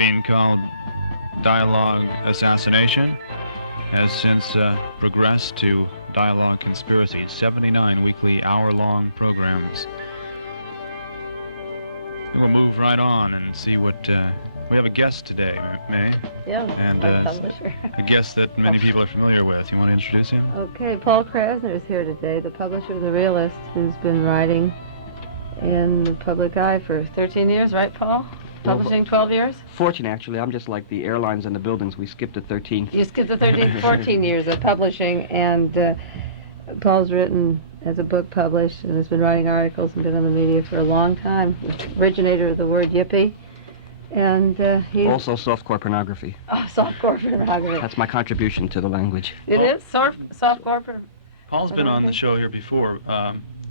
being called Dialogue Assassination, has since progressed to Dialogue Conspiracies, 79 weekly hour-long programs. And we'll move right on and see what... we have a guest today, Mae. Yeah, and my publisher. A guest that many people are familiar with. You want to introduce him? Okay, Paul Krasner is here today, the publisher of The Realist, who's been writing in the public eye for 13 years, right, Paul? Publishing 12 years? 14, actually. I'm just like the airlines and the buildings. We skipped to 13. You skipped the 13, 14 years of publishing, and Paul's written as a book published and has been writing articles and been on the media for a long time. Originator of the word yippie. And he also softcore pornography. Oh, softcore pornography. That's my contribution to the language. It is softcore pornography. Paul's been on the show here before.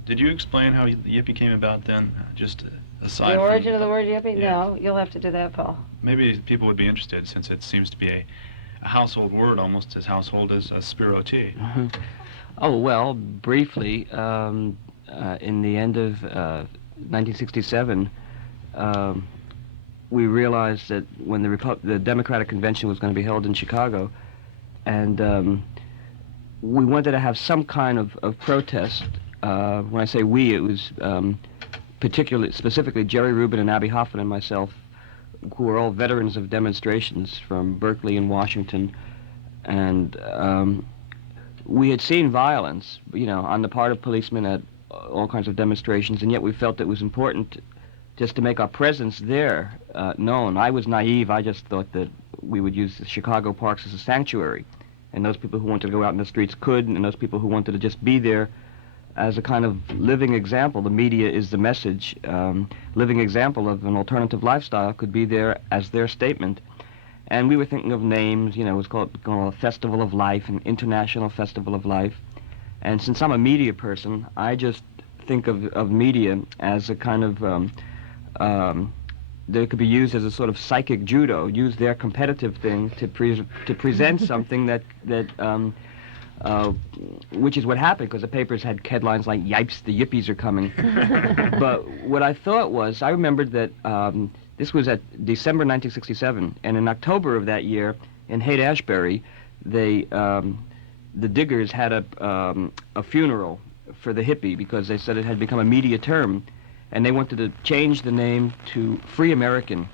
Did you explain how the yippie came about then? Just aside the origin from of the word yippie? Yeah. No, you'll have to do that, Paul. Maybe people would be interested, since it seems to be a household word, almost as household as Spiro tea. Mm-hmm. Oh, well, briefly, in the end of 1967, we realized that when the Democratic Convention was going to be held in Chicago, and we wanted to have some kind of protest. When I say we, it was specifically Jerry Rubin and Abby Hoffman and myself, who were all veterans of demonstrations from Berkeley and Washington, and we had seen violence, on the part of policemen at all kinds of demonstrations, and yet we felt it was important just to make our presence there known. I was naive. I just thought that we would use the Chicago parks as a sanctuary, and those people who wanted to go out in the streets could, and those people who wanted to just be there as a kind of living example. The media is the message. Living example of an alternative lifestyle could be there as their statement. And we were thinking of names. It was called a Festival of Life, an International Festival of Life. And since I'm a media person, I just think of media as a kind of that could be used as a sort of psychic judo, use their competitive thing to present something that which is what happened, because the papers had headlines like, "Yipes, the yippies are coming." But what I thought was, I remembered that this was at December 1967, and in October of that year, in Haight-Ashbury, the Diggers had a funeral for the hippie, because they said it had become a media term, and they wanted to change the name to Free American,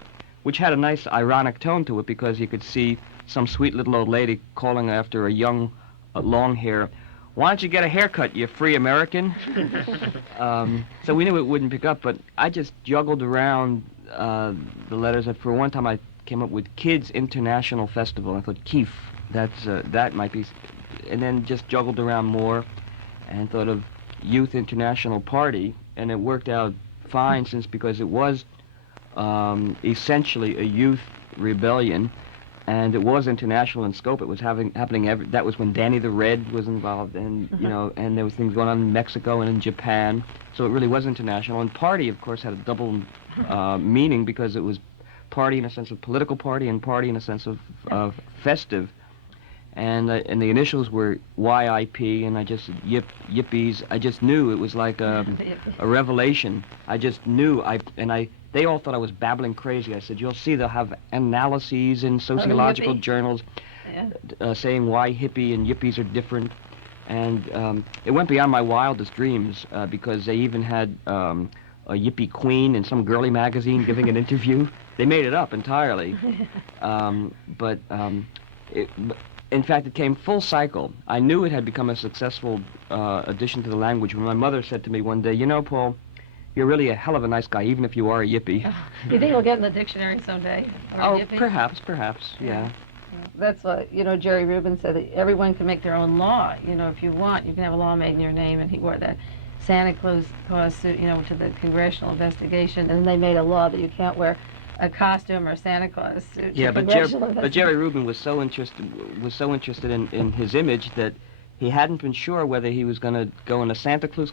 which had a nice ironic tone to it, because you could see some sweet little old lady calling after a young, long hair, "Why don't you get a haircut, you free American?" So we knew it wouldn't pick up, but I just juggled around the letters, and for one time I came up with Kids International Festival. I thought, Keef, that might be, and then just juggled around more and thought of Youth International Party, and it worked out fine, because it was essentially a youth rebellion, and it was international in scope. It was happening that was when Danny the Red was involved, and and there was things going on in Mexico and in Japan, so it really was international. And party, of course, had a double meaning, because it was party in a sense of political party, and party in a sense of festive. And the initials were YIP, and I just yippies. I just knew it was like a revelation. I just knew. They all thought I was babbling crazy. I said, "You'll see, they'll have analyses in sociological journals saying why hippie and yippies are different." And it went beyond my wildest dreams, because they even had a yippie queen in some girly magazine giving an interview. They made it up entirely. In fact, it came full cycle. I knew it had become a successful addition to the language when my mother said to me one day, "Paul, you're really a hell of a nice guy, even if you are a yippie." Do you think it'll get in the dictionary someday? Oh, perhaps, yeah. That's what, Jerry Rubin said, that everyone can make their own law. If you want, you can have a law made in your name, and he wore that Santa Claus suit, to the congressional investigation, and they made a law that you can't wear a costume or Santa Claus suit. Yeah, but Jerry Rubin was so interested in his image that he hadn't been sure whether he was going to go in a Santa Claus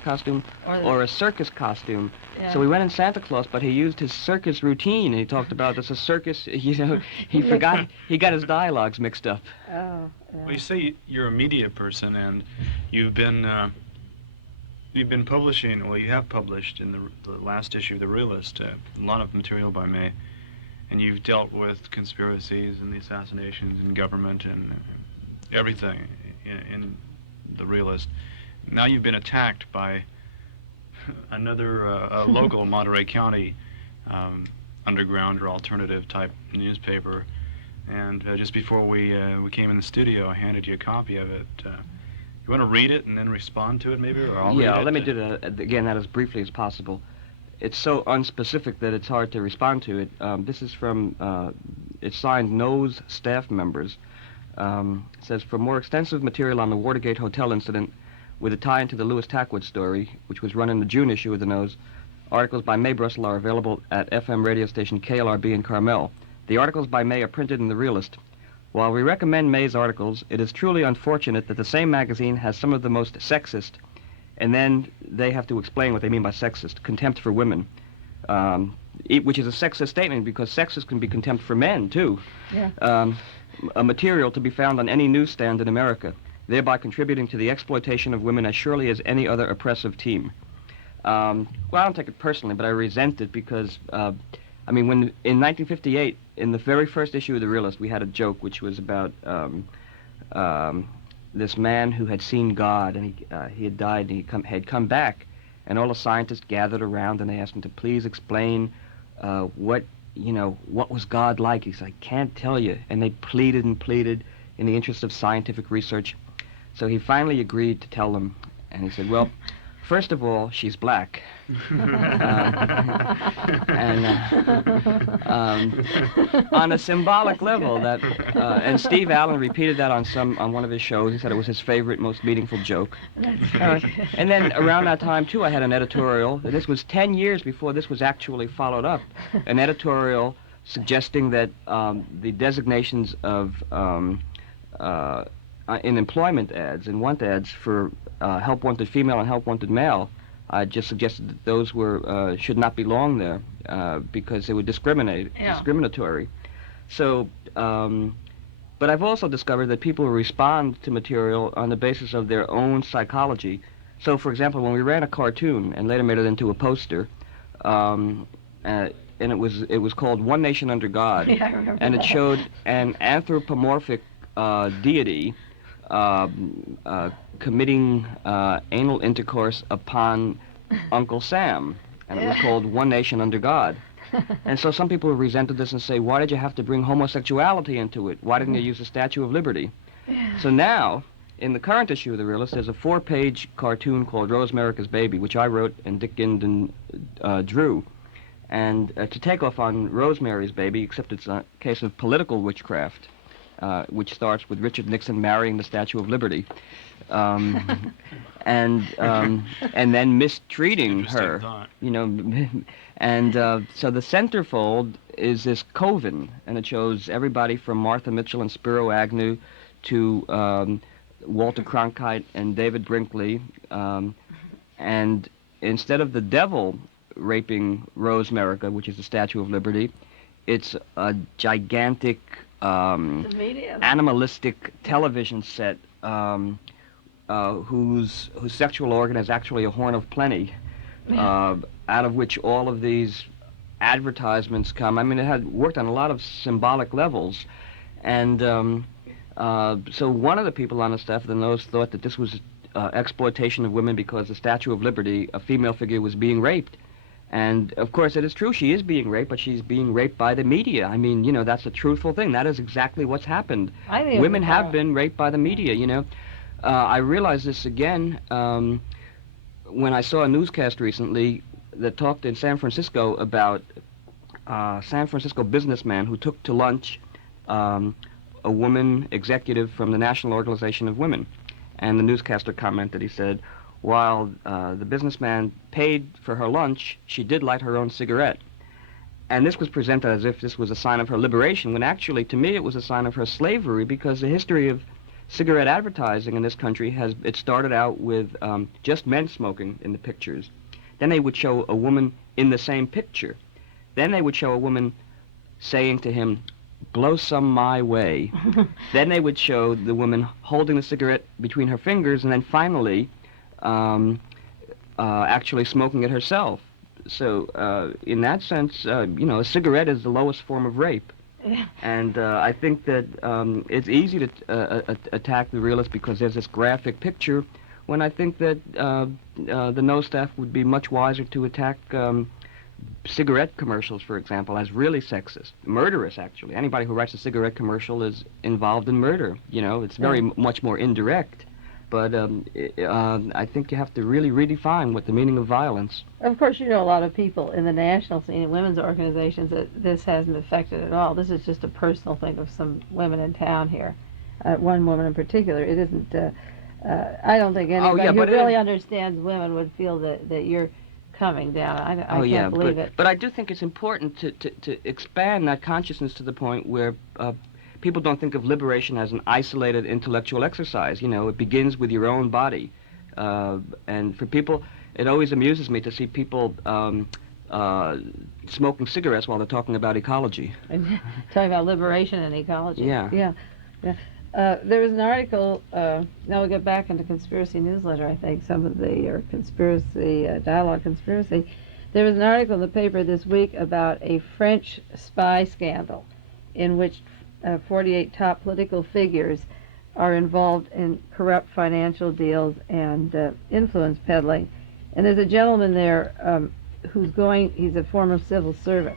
costume or a circus costume. Yeah. So he went in Santa Claus, but he used his circus routine, and he talked about it's a circus. He got his dialogues mixed up. Oh. Yeah. Well, you say you're a media person, and you've been publishing. Well, you have published in the last issue of The Realist a lot of material by Mae, and you've dealt with conspiracies and the assassinations and government and everything in the Realist. Now you've been attacked by another local Monterey County underground or alternative type newspaper, and just before we came in the studio, I handed you a copy of it. You want to read it and then respond to it, maybe, or I'll read it? Let me do that again, that as briefly as possible. It's so unspecific that it's hard to respond to it. This is from, it's signed Nose staff members. It says, for more extensive material on the Watergate hotel incident, with a tie into the Louis Tackwood story, which was run in the June issue of the Nose, articles by Mae Brussell are available at FM radio station KLRB in Carmel. The articles by Mae are printed in the Realist. While we recommend Mae's articles, it is truly unfortunate that the same magazine has some of the most sexist, and then they have to explain what they mean by sexist, contempt for women, which is a sexist statement because sexist can be contempt for men, too. Yeah. A material to be found on any newsstand in America, thereby contributing to the exploitation of women as surely as any other oppressive team. Well, I don't take it personally, but I resent it because, when in 1958, in the very first issue of The Realist, we had a joke which was about this man who had seen God, and he had died, and he had come back, and all the scientists gathered around, and they asked him to please explain what was God like. He said, I can't tell you. And they pleaded and pleaded in the interest of scientific research. So he finally agreed to tell them, and he said, well, first of all, she's black. On a symbolic level, that, and Steve Allen repeated that on one of his shows. He said it was his favorite, most meaningful joke. And then around that time, too, I had an editorial. This was 10 years before this was actually followed up. An editorial suggesting that the designations of in employment ads, in want ads for help wanted female and help wanted male, I just suggested that those were should not belong there because they were discriminatory. So, but I've also discovered that people respond to material on the basis of their own psychology. So, for example, when we ran a cartoon and later made it into a poster, and it was called One Nation Under God, Yeah, I remember and that. it showed an anthropomorphic deity committing anal intercourse upon Uncle Sam, and it was called One Nation Under God. And so some people resented this and say, why did you have to bring homosexuality into it? Why didn't you use the Statue of Liberty? So now, in the current issue of The Realist, there's a 4-page cartoon called Rosemerica's Baby, which I wrote and Dick Ginden drew. And to take off on Rosemary's Baby, except it's a case of political witchcraft, which starts with Richard Nixon marrying the Statue of Liberty, and then mistreating her, thought. And so the centerfold is this coven, and it shows everybody from Martha Mitchell and Spiro Agnew to Walter Cronkite and David Brinkley, and instead of the devil raping Rosemerica, which is the Statue of Liberty, it's a gigantic animalistic television set whose sexual organ is actually a horn of plenty, out of which all of these advertisements come. I mean, it had worked on a lot of symbolic levels, and so one of the people on the staff of the Nose thought that this was exploitation of women because the Statue of Liberty, a female figure, was being raped. And, of course, it is true, she is being raped, but she's being raped by the media. I mean, that's a truthful thing. That is exactly what's happened. Women have been raped by the media, I realized this again when I saw a newscast recently that talked in San Francisco about a San Francisco businessman who took to lunch a woman executive from the National Organization of Women. And the newscaster commented, he said, while the businessman paid for her lunch, she did light her own cigarette. And this was presented as if this was a sign of her liberation, when actually, to me, it was a sign of her slavery, because the history of cigarette advertising in this country it started out with just men smoking in the pictures. Then they would show a woman in the same picture. Then they would show a woman saying to him, blow some my way. Then they would show the woman holding the cigarette between her fingers, and then finally actually smoking it herself. In that sense, a cigarette is the lowest form of rape. Yeah. And I think that it's easy to attack the realist because there's this graphic picture, when I think that the No staff would be much wiser to attack cigarette commercials, for example, as really sexist, murderous, actually. Anybody who writes a cigarette commercial is involved in murder. It's very much more indirect. But I think you have to really redefine what the meaning of violence. Of course, a lot of people in the national scene and women's organizations that this hasn't affected at all. This is just a personal thing of some women in town here. One woman in particular. It isn't. I don't think anybody who really understands women would feel that you're coming down. I can't believe it. But I do think it's important to expand that consciousness to the point where people don't think of liberation as an isolated intellectual exercise. It begins with your own body. And for people, it always amuses me to see people smoking cigarettes while they're talking about ecology. Talking about liberation and ecology. Yeah. There was an article, now we'll get back into Conspiracy Newsletter, I think, or Conspiracy, Dialogue Conspiracy. There was an article in the paper this week about a French spy scandal in which 48 top political figures are involved in corrupt financial deals and influence peddling. And there's a gentleman there he's a former civil servant,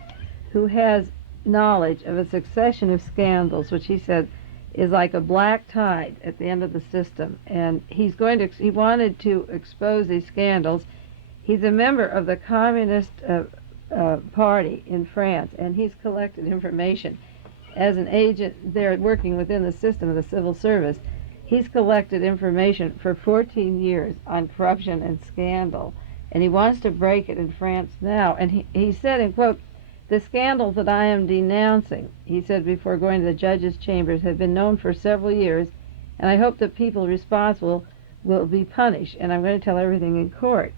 who has knowledge of a succession of scandals, which he said is like a black tide at the end of the system. And he wanted to expose these scandals. He's a member of the Communist Party in France, and he's collected information. As an agent there working within the system of the civil service, he's collected information for 14 years on corruption and scandal, and he wants to break it in France now. And he said, in quote, "The scandals that I am denouncing," he said before going to the judges' chambers, "have been known for several years, and I hope the people responsible will be punished, and I'm going to tell everything in court."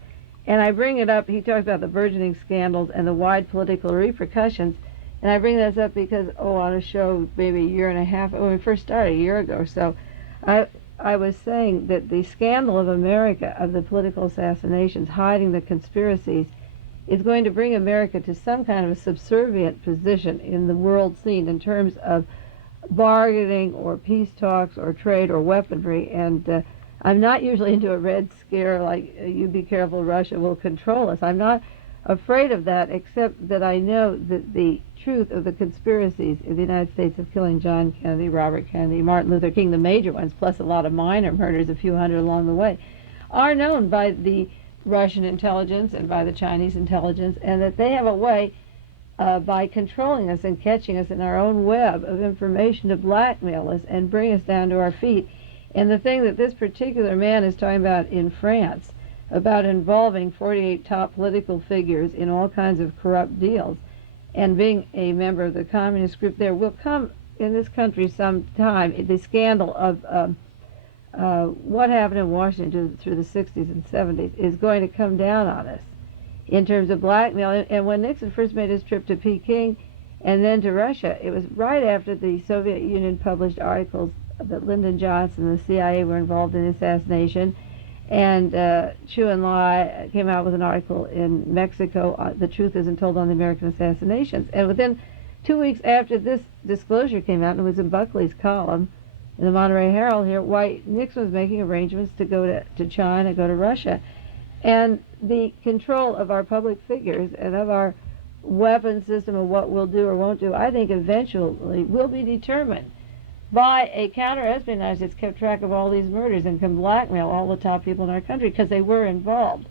And I bring it up, he talks about the burgeoning scandals and the wide political repercussions. And I bring this up because, on a show maybe a year and a half, when we first started, a year ago or so, I was saying that the scandal of America, of the political assassinations, hiding the conspiracies, is going to bring America to some kind of a subservient position in the world scene in terms of bargaining or peace talks or trade or weaponry. And I'm not usually into a red scare like, you be careful, Russia will control us. I'm not afraid of that, except that I know that the truth of the conspiracies in the United States of killing John Kennedy, Robert Kennedy, Martin Luther King, the major ones, plus a lot of minor murders, a few hundred along the way, are known by the Russian intelligence and by the Chinese intelligence, and that they have a way by controlling us and catching us in our own web of information to blackmail us and bring us down to our feet. And the thing that this particular man is talking about in France, about involving 48 top political figures in all kinds of corrupt deals and being a member of the communist group, there will come in this country sometime the scandal of what happened in Washington through the 60s and 70s is going to come down on us in terms of blackmail. And when Nixon first made his trip to Peking and then to Russia, it was right after the Soviet Union published articles that Lyndon Johnson and the CIA were involved in the assassination. And Chu Enlai came out with an article in Mexico, The Truth Isn't Told on the American Assassinations. And within 2 weeks after this disclosure came out, and it was in Buckley's column in the Monterey Herald here, why Nixon was making arrangements to go to China, go to Russia. And the control of our public figures and of our weapon system of what we'll do or won't do, I think eventually will be determined by a counter-espionage that's kept track of all these murders and can blackmail all the top people in our country because they were involved.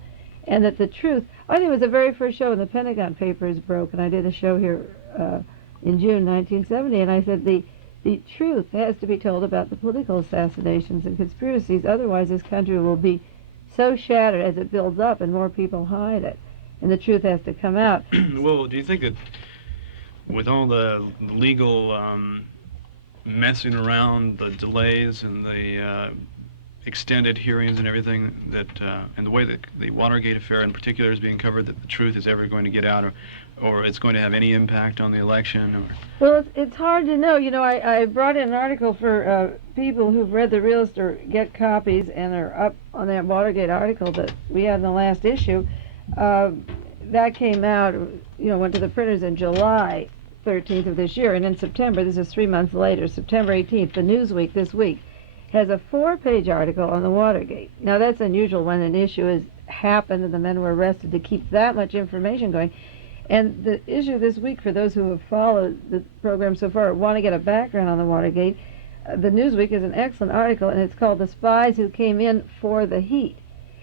And that the truth, I think it was the very first show when the Pentagon Papers broke, and I did a show here in June 1970, and I said the truth has to be told about the political assassinations and conspiracies, otherwise this country will be so shattered as it builds up and more people hide it. And the truth has to come out. Well, do you think that with all the legal messing around, the delays and the extended hearings and everything, that and the way that the Watergate affair in particular is being covered, that the truth is ever going to get out, or it's going to have any impact on the election? Or... Well, it's hard to know. I brought in an article for people who've read The Realist or get copies and are up on that Watergate article that we had in the last issue. that came out, went to the printers in July 13th of this year, and in September, this is 3 months later, September 18th, the Newsweek this week has a 4-page article on the Watergate. Now that's unusual when an issue has happened and the men were arrested to keep that much information going. And the issue this week, for those who have followed the program so far, want to get a background on the Watergate, the Newsweek is an excellent article, and it's called "The Spies Who Came In for the Heat."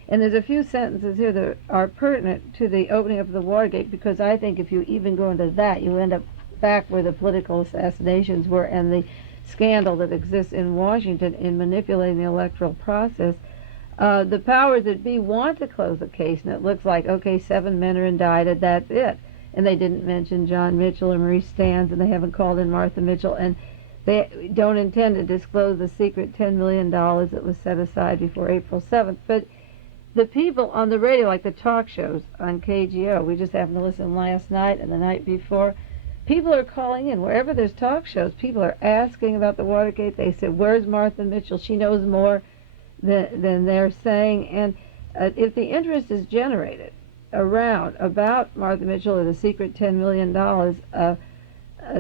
And there's a few sentences here that are pertinent to the opening up of the Watergate, because I think if you even go into that, you end up back where the political assassinations were and the scandal that exists in Washington in manipulating the electoral process. The powers that be want to close the case, and it looks like, okay, 7 men are indicted, that's it. And they didn't mention John Mitchell or Maurice Stans, and they haven't called in Martha Mitchell, and they don't intend to disclose the secret $10 million that was set aside before April 7th. But the people on the radio, like the talk shows on KGO, we just happened to listen last night and the night before, people are calling in. Wherever there's talk shows, people are asking about the Watergate. They said, where's Martha Mitchell? She knows more than they're saying. And if the interest is generated about Martha Mitchell or the secret $10 million,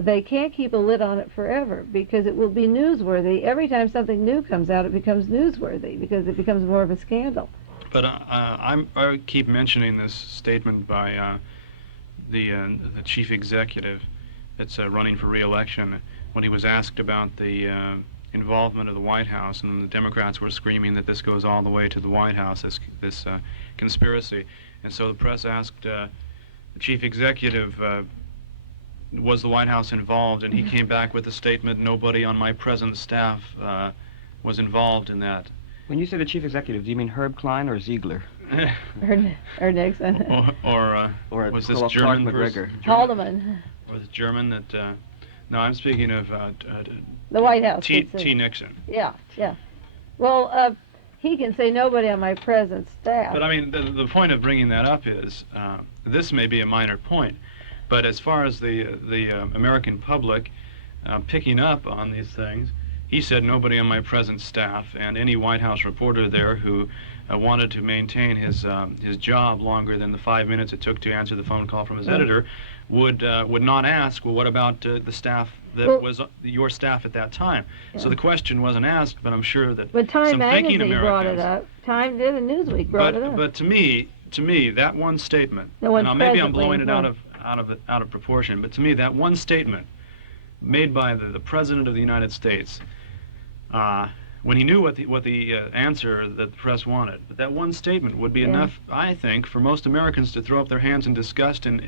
they can't keep a lid on it forever, because it will be newsworthy. Every time something new comes out, it becomes newsworthy because it becomes more of a scandal. But I keep mentioning this statement by the chief executive that's running for re-election, when he was asked about the involvement of the White House, and the Democrats were screaming that this goes all the way to the White House, this conspiracy. And so the press asked the chief executive, was the White House involved? And he came back with a statement, nobody on my present staff was involved in that. When you say the chief executive, do you mean Herb Klein or Ziegler? or Nixon. Or was this Clark German McGregor? Haldeman. Or the German that... no, I'm speaking of... the White House. T. Nixon. Yeah. Well, he can say nobody on my present staff. But I mean, the point of bringing that up is, this may be a minor point, but as far as the American public picking up on these things, he said nobody on my present staff, and any White House reporter there who wanted to maintain his job longer than the 5 minutes it took to answer the phone call from his editor would not ask, well, what about the staff that was your staff at that time? Yeah. So the question wasn't asked, but I'm sure that Time some thinking Magazine brought it up. Time did, and Newsweek brought it up. But to me, that one statement, and maybe I'm blowing it out of proportion, but to me, that one statement made by the President of the United States, when he knew what the answer that the press wanted, but that one statement would be enough, I think, for most Americans to throw up their hands in disgust, and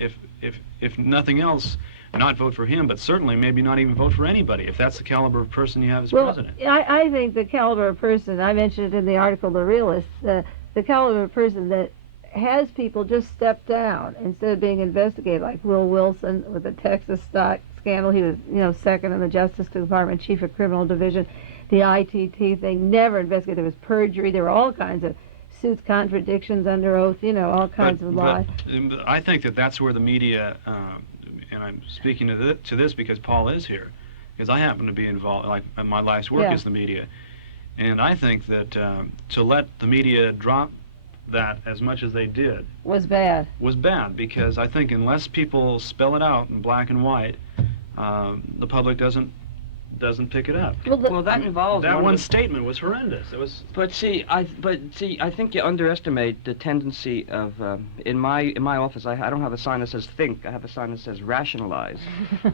if nothing else, not vote for him, but certainly maybe not even vote for anybody, if that's the caliber of person you have as president. I think the caliber of person, I mentioned it in the article, The Realist, the caliber of person that has people just step down instead of being investigated, like Will Wilson with the Texas stock scandal. He was, second in the Justice Department, chief of criminal division. The ITT thing, never investigated. There was perjury. There were all kinds of suits, contradictions under oath, all kinds of lies. But I think that's where the media, and I'm speaking to this because Paul is here, because I happen to be involved, like my life's work is the media. And I think that to let the media drop that as much as they did was bad, because I think unless people spell it out in black and white, the public doesn't pick it up. Well, that involves that one statement was horrendous. It was. But see, I think you underestimate the tendency of in my office. I don't have a sign that says think. I have a sign that says rationalize,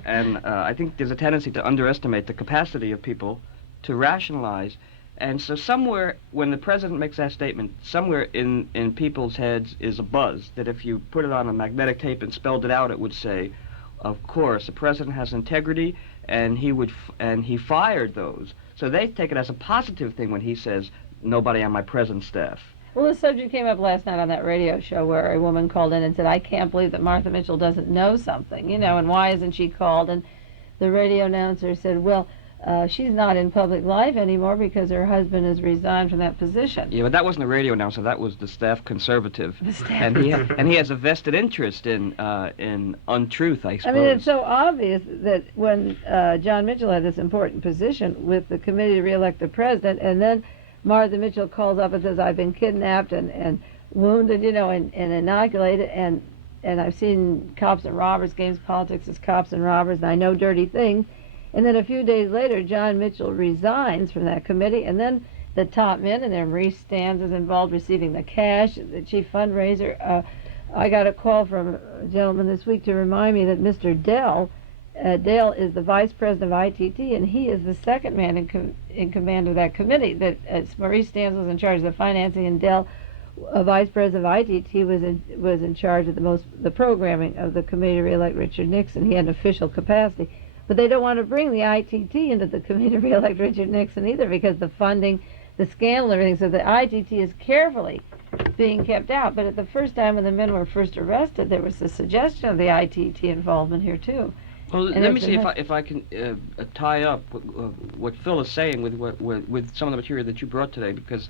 and I think there's a tendency to underestimate the capacity of people to rationalize. And so somewhere, when the president makes that statement, somewhere in people's heads is a buzz that if you put it on a magnetic tape and spelled it out, it would say, of course, the president has integrity, and he fired those. So they take it as a positive thing when he says, nobody on my present staff. Well, the subject came up last night on that radio show where a woman called in and said, I can't believe that Martha Mitchell doesn't know something, and why isn't she called? And the radio announcer said, well, she's not in public life anymore because her husband has resigned from that position. Yeah, but that wasn't a radio announcer. That was the staff conservative. And he has a vested interest in untruth, I suppose. I mean, it's so obvious that when John Mitchell had this important position with the committee to re-elect the president, and then Martha Mitchell calls up and says, I've been kidnapped and wounded, and inoculated, and and I've seen cops and robbers, games politics as cops and robbers, and I know dirty things. And then a few days later, John Mitchell resigns from that committee, and then the top men in there, Maurice Stans is involved receiving the cash, the chief fundraiser. I got a call from a gentleman this week to remind me that Mr. Dell is the vice president of ITT, and he is the second man in command of that committee. That Maurice Stans was in charge of the financing, and Dell, vice president of ITT, was in charge of the programming of the committee to re-elect Richard Nixon. He had an official capacity. But they don't want to bring the ITT into the committee to re-elect Richard Nixon either, because the funding, the scandal, and everything. So the ITT is carefully being kept out. But at the first time when the men were first arrested, there was a suggestion of the ITT involvement here too. Well, let me see if I can tie up what Phil is saying with some of the material that you brought today, because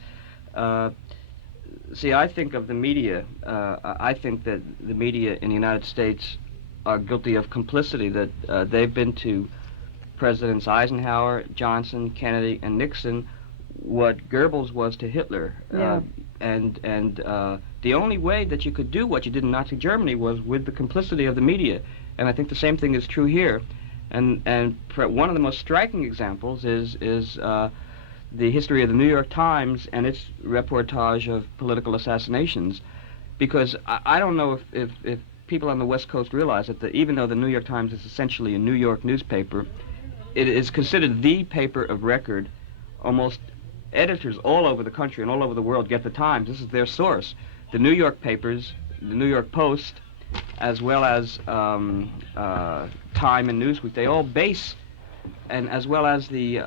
see, I think of the media. I think that the media in the United States are guilty of complicity, that they've been to Presidents Eisenhower, Johnson, Kennedy, and Nixon what Goebbels was to Hitler. Yeah. And the only way that you could do what you did in Nazi Germany was with the complicity of the media. And I think the same thing is true here. And one of the most striking examples is the history of the New York Times and its reportage of political assassinations. Because I don't know if people on the West Coast realize that even though the New York Times is essentially a New York newspaper, it is considered the paper of record. Almost editors all over the country and all over the world get the Times. This is their source. The New York papers, the New York Post, as well as Time and Newsweek, they all base, and as well as the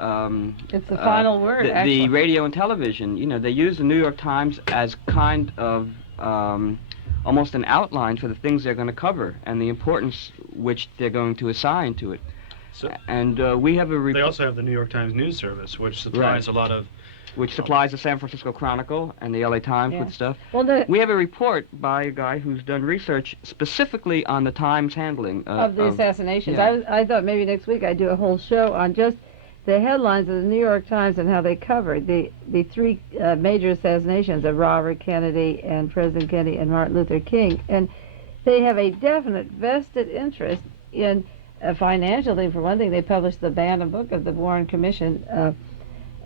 it's the final word. The radio and television. You know, they use the New York Times as kind of almost an outline for the things they're going to cover and the importance which they're going to assign to it. So, and we have a they also have the New York Times News Service, which supplies a lot of... Which supplies the San Francisco Chronicle and the LA Times with stuff. Well, we have a report by a guy who's done research specifically on the Times handling of the assassinations. Yeah. I thought maybe next week I'd do a whole show on just the headlines of the New York Times and how they covered the three major assassinations of Robert Kennedy and President Kennedy and Martin Luther King. And they have a definite vested interest in a financial thing. For one thing, they published the Bantam book of the Warren Commission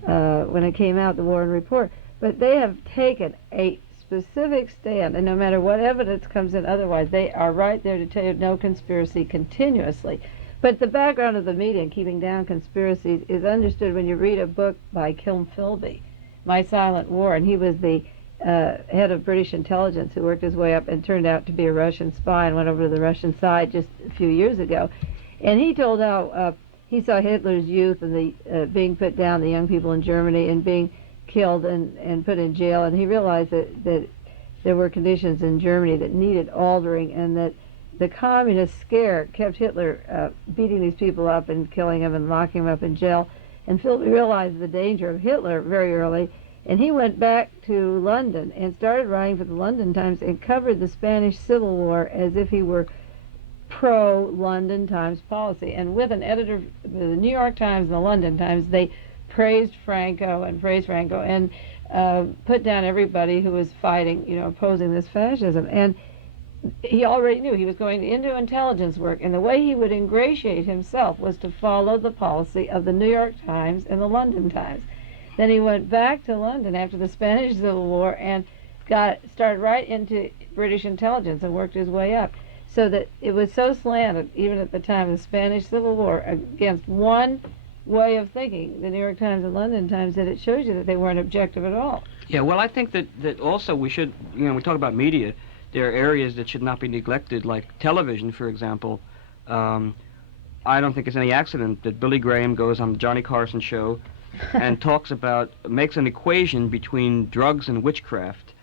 when it came out, the Warren Report. But they have taken a specific stand, and no matter what evidence comes in otherwise, they are right there to tell you no conspiracy continuously. But the background of the media and keeping down conspiracies is understood when you read a book by Kilm Philby, My Silent War, and he was the head of British intelligence who worked his way up and turned out to be a Russian spy and went over to the Russian side just a few years ago. And he told how he saw Hitler's youth and the being put down, the young people in Germany, and being killed and put in jail, and he realized that there were conditions in Germany that needed altering, and that the communist scare kept Hitler beating these people up and killing them and locking them up in jail. And Philby realized the danger of Hitler very early, and he went back to London and started writing for the London Times and covered the Spanish Civil War as if he were pro-London Times policy. And with an editor of the New York Times and the London Times, they praised Franco and put down everybody who was fighting, opposing this fascism. And he already knew he was going into intelligence work, and the way he would ingratiate himself was to follow the policy of the New York Times and the London Times. Then he went back to London after the Spanish Civil War and started right into British intelligence and worked his way up. So that it was so slanted, even at the time of the Spanish Civil War, against one way of thinking, the New York Times and London Times, that it shows you that they weren't objective at all. Yeah, well, I think that also we should, we talk about media, there are areas that should not be neglected, like television, for example. I don't think it's any accident that Billy Graham goes on the Johnny Carson show and makes an equation between drugs and witchcraft.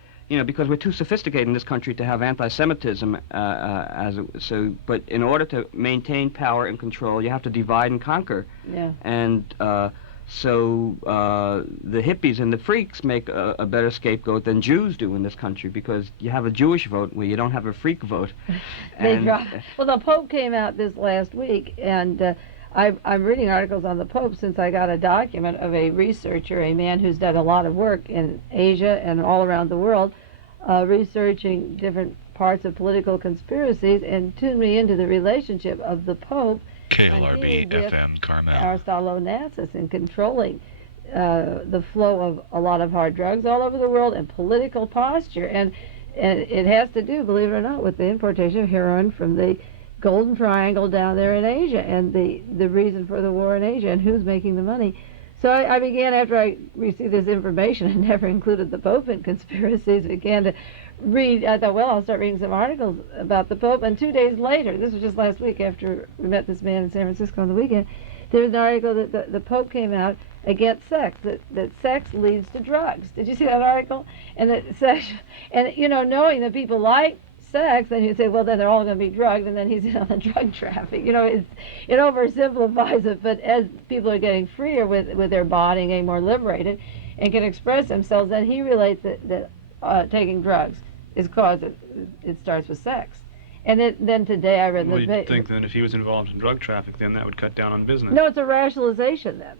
Because we're too sophisticated in this country to have anti-Semitism, but in order to maintain power and control, you have to divide and conquer. Yeah. And so the hippies and the freaks make a better scapegoat than Jews do in this country, because you have a Jewish vote where you don't have a freak vote. Well, the Pope came out this last week, and I'm reading articles on the Pope since I got a document of a researcher, a man who's done a lot of work in Asia and all around the world, researching different parts of political conspiracies and tuned me into the relationship of the Pope KLRB FM Carmel. Aristotle Onassis in controlling the flow of a lot of hard drugs all over the world and political posture. And it has to do, believe it or not, with the importation of heroin from the Golden Triangle down there in Asia and the reason for the war in Asia and who's making the money. So I began, after I received this information and never included the Pope in conspiracies, began to read. I thought, well, I'll start reading some articles about the Pope. And 2 days later, this was just last week after we met this man in San Francisco on the weekend, there was an article that the Pope came out against sex, that sex leads to drugs. Did you see that article? And that sex, and knowing that people like sex, then you say, well, then they're all going to be drugged, and then he's in on the drug traffic. It oversimplifies it, but as people are getting freer with their body and getting more liberated and can express themselves, then he relates that taking drugs is cause it starts with sex. And then today I read well, you'd think that if he was involved in drug traffic, then that would cut down on business. No, it's a rationalization then.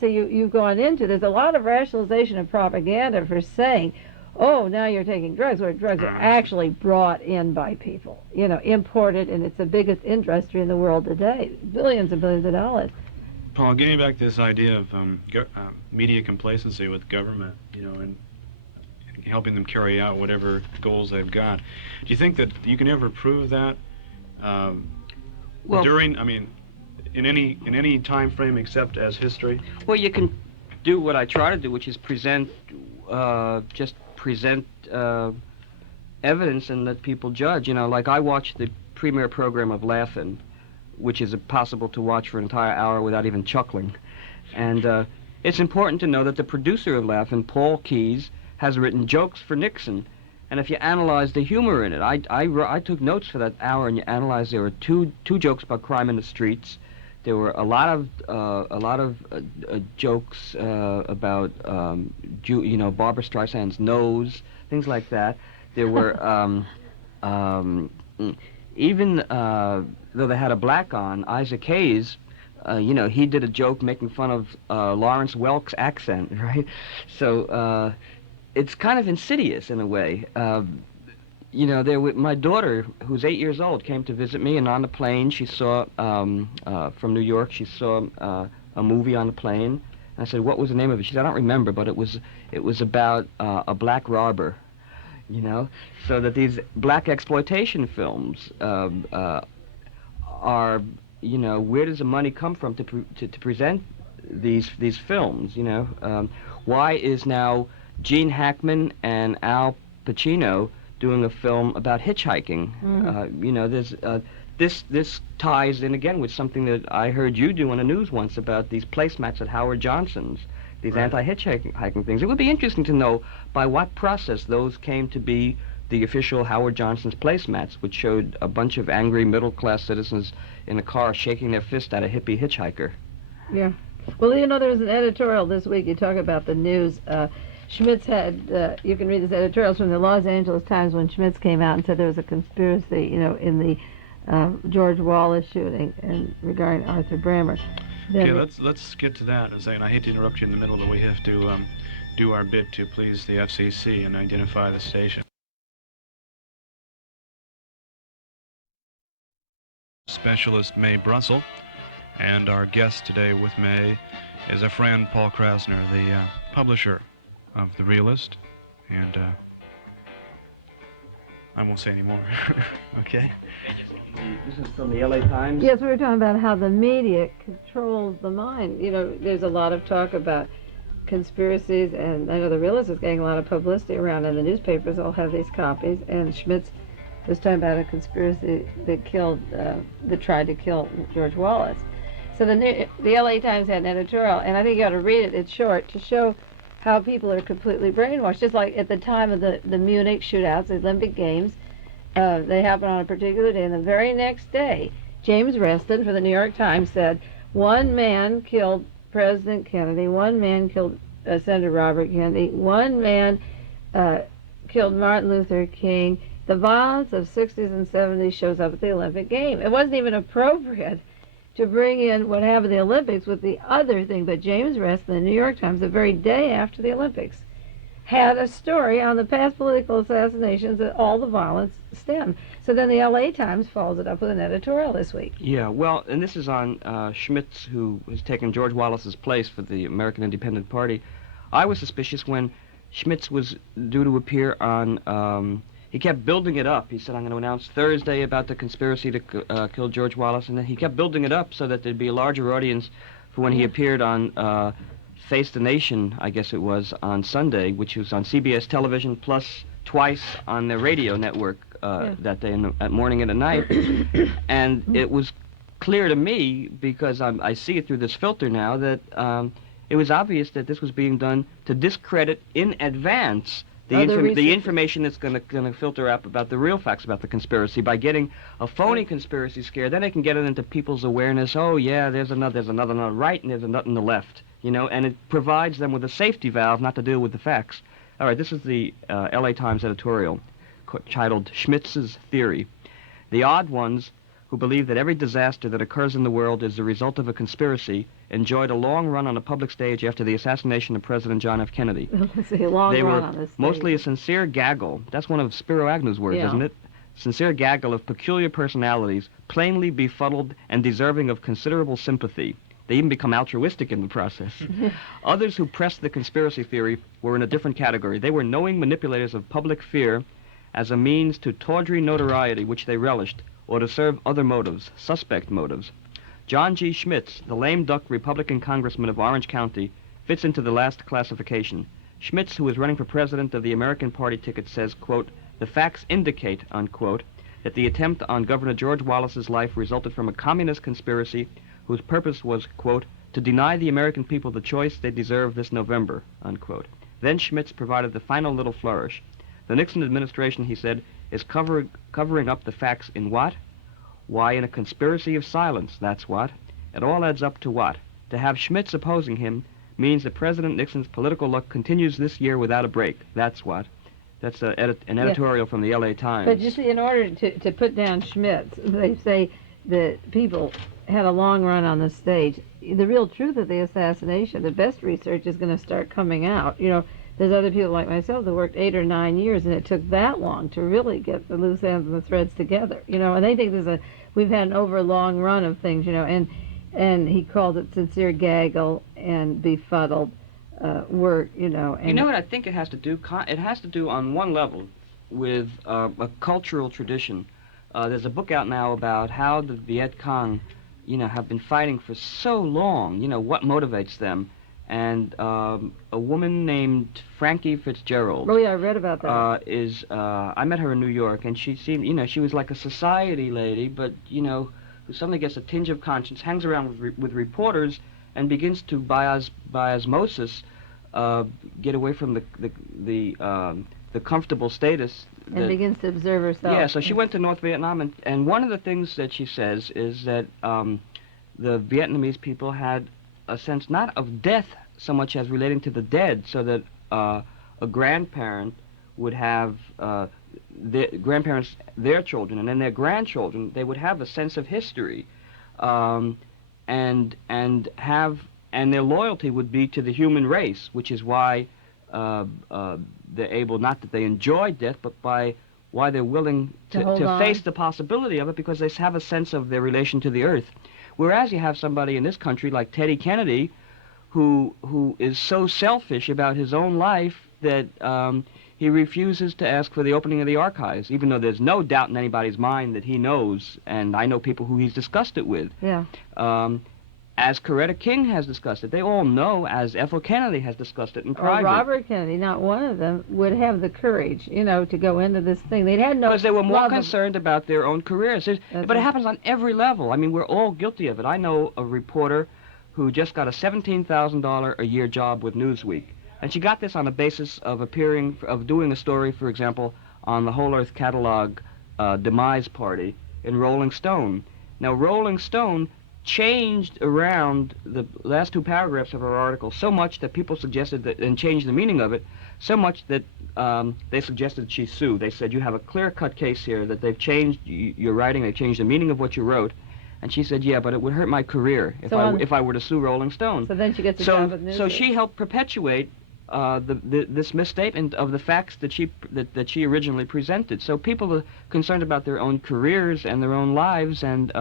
So you've gone into, there's a lot of rationalization and propaganda for saying, oh, now you're taking drugs, where drugs are actually brought in by people, imported, and it's the biggest industry in the world today, billions and billions of dollars. Paul, getting back to this idea of media complacency with government, and helping them carry out whatever goals they've got, do you think that you can ever prove that in any time frame except as history? Well, you can do what I try to do, which is present evidence and let people judge. Like I watched the premiere program of Laugh-In, which is possible to watch for an entire hour without even chuckling. And it's important to know that the producer of Laugh-In, Paul Keyes, has written jokes for Nixon. And if you analyze the humor in it, I took notes for that hour, and you analyze, there were two jokes about crime in the streets. There were a lot of jokes about Barbra Streisand's nose, things like that. There were even though they had a black on, Isaac Hayes, he did a joke making fun of Lawrence Welk's accent, right? So it's kind of insidious in a way. My daughter, who's 8 years old, came to visit me, and on the plane she saw, from New York, she saw a movie on the plane. And I said, what was the name of it? She said, I don't remember, but it was about a black robber, so that these black exploitation films are, where does the money come from to present these films, why is now Gene Hackman and Al Pacino doing a film about hitchhiking? There's this ties in again with something that I heard you do on the news once about these placemats at Howard Johnson's, these right. anti-hitchhiking things. It would be interesting to know by what process those came to be the official Howard Johnson's placemats, which showed a bunch of angry middle-class citizens in a car shaking their fist at a hippie hitchhiker. Yeah. Well, there was an editorial this week. You talk about the news. Schmitz had, you can read this editorial from the Los Angeles Times when Schmitz came out and said there was a conspiracy, in the George Wallace shooting and regarding Arthur Brammer. Okay, let's get to that. And I hate to interrupt you in the middle, but we have to do our bit to please the FCC and identify the station. Specialist Mae Brussell, and our guest today with Mae is a friend, Paul Krasner, the publisher of The Realist, and I won't say any more. Okay? This is from the LA Times? Yes, we were talking about how the media controls the mind. There's a lot of talk about conspiracies, and I know The Realist is getting a lot of publicity around, and the newspapers all have these copies, and Schmitz was talking about a conspiracy that tried to kill George Wallace. So the LA Times had an editorial, and I think you ought to read it. It's short, to show how people are completely brainwashed. Just like at the time of the Munich shootouts, the Olympic Games, they happened on a particular day, and the very next day, James Reston for the New York Times said, one man killed President Kennedy, one man killed Senator Robert Kennedy, one man killed Martin Luther King. The violence of 60s and 70s shows up at the Olympic game. It wasn't even appropriate to bring in what happened at the Olympics with the other thing, but James Reston, the New York Times, the very day after the Olympics, had a story on the past political assassinations that all the violence stemmed. So then the LA Times follows it up with an editorial this week. Yeah, well, and this is on Schmitz, who has taken George Wallace's place for the American Independent Party. I was suspicious when Schmitz was due to appear on, he kept building it up. He said, I'm going to announce Thursday about the conspiracy to kill George Wallace, and then he kept building it up so that there'd be a larger audience for when he appeared on Face the Nation, I guess it was, on Sunday, which was on CBS television, plus twice on their radio network that day, at morning and at night. And it was clear to me, because I see it through this filter now, that it was obvious that this was being done to discredit in advance the information that's going to filter up about the real facts about the conspiracy by getting a phony conspiracy scare. Then they can get it into people's awareness. Oh yeah, there's another on the right and there's a nut on the left. You know, and it provides them with a safety valve not to deal with the facts. All right, this is the LA Times editorial titled Schmitz's Theory. The odd ones who believe that every disaster that occurs in the world is the result of a conspiracy enjoyed a long run on a public stage after the assassination of President John F. Kennedy. They were on mostly a sincere gaggle. That's one of Spiro Agnew's words, isn't it? Sincere gaggle of peculiar personalities, plainly befuddled and deserving of considerable sympathy. They even become altruistic in the process. Others who pressed the conspiracy theory were in a different category. They were knowing manipulators of public fear as a means to tawdry notoriety which they relished, or to serve other motives, suspect motives. John G. Schmitz, the lame duck Republican congressman of Orange County, fits into the last classification. Schmitz, who is running for president of the American Party ticket, says, quote, the facts indicate, unquote, that the attempt on Governor George Wallace's life resulted from a communist conspiracy whose purpose was, quote, to deny the American people the choice they deserve this November, unquote. Then Schmitz provided the final little flourish. The Nixon administration, he said, is covering up the facts in what? Why, in a conspiracy of silence, that's what. It all adds up to what? To have Schmitz opposing him means that President Nixon's political luck continues this year without a break. That's what. That's an editorial from the LA Times. But you see, in order to put down Schmitz, they say that people had a long run on the stage. The real truth of the assassination, the best research is going to start coming out. You know, there's other people like myself that worked 8 or 9 years, and it took that long to really get the loose ends and the threads together. You know, and they think we've had an overlong run of things. You know, and he called it sincere gaggle and befuddled work. You know, and you know what I think it has to do? It has to do on one level with a cultural tradition. There's a book out now about how the Viet Cong, you know, have been fighting for so long. You know, what motivates them. And a woman named Frankie Fitzgerald. Oh yeah, I read about that. I met her in New York, and she seemed, you know, she was like a society lady, but you know, who suddenly gets a tinge of conscience, hangs around with reporters, and begins to by osmosis get away from the comfortable status. And begins to observe herself. Yeah, so she went to North Vietnam, and one of the things that she says is that the Vietnamese people had a sense not of death so much as relating to the dead, so that a grandparent would have their children, and then their grandchildren, they would have a sense of history, and their loyalty would be to the human race, which is why they're able, not that they enjoy death, but why they're willing to face the possibility of it, because they have a sense of their relation to the earth. Whereas you have somebody in this country like Teddy Kennedy, who is so selfish about his own life that he refuses to ask for the opening of the archives, even though there's no doubt in anybody's mind that he knows, and I know people who he's discussed it with. Yeah. As Coretta King has discussed it. They all know, as Ethel Kennedy has discussed it in private. Or Robert Kennedy, not one of them would have the courage, you know, to go into this thing. They'd had no... Because they were more concerned about their own careers. But it happens on every level. I mean, we're all guilty of it. I know a reporter who just got a $17,000 a year job with Newsweek. And she got this on the basis of doing a story, for example, on the Whole Earth Catalog demise party in Rolling Stone. Now, Rolling Stone changed around the last 2 paragraphs of her article so much that people suggested that, and changed the meaning of it, so much that they suggested she sue. They said, you have a clear-cut case here, that they've changed your writing, they've changed the meaning of what you wrote. And she said, yeah, but it would hurt my career if I were to sue Rolling Stone. So then she gets a job with Newsweek. So she helped perpetuate this misstatement of the facts that she originally presented. So people are concerned about their own careers and their own lives, and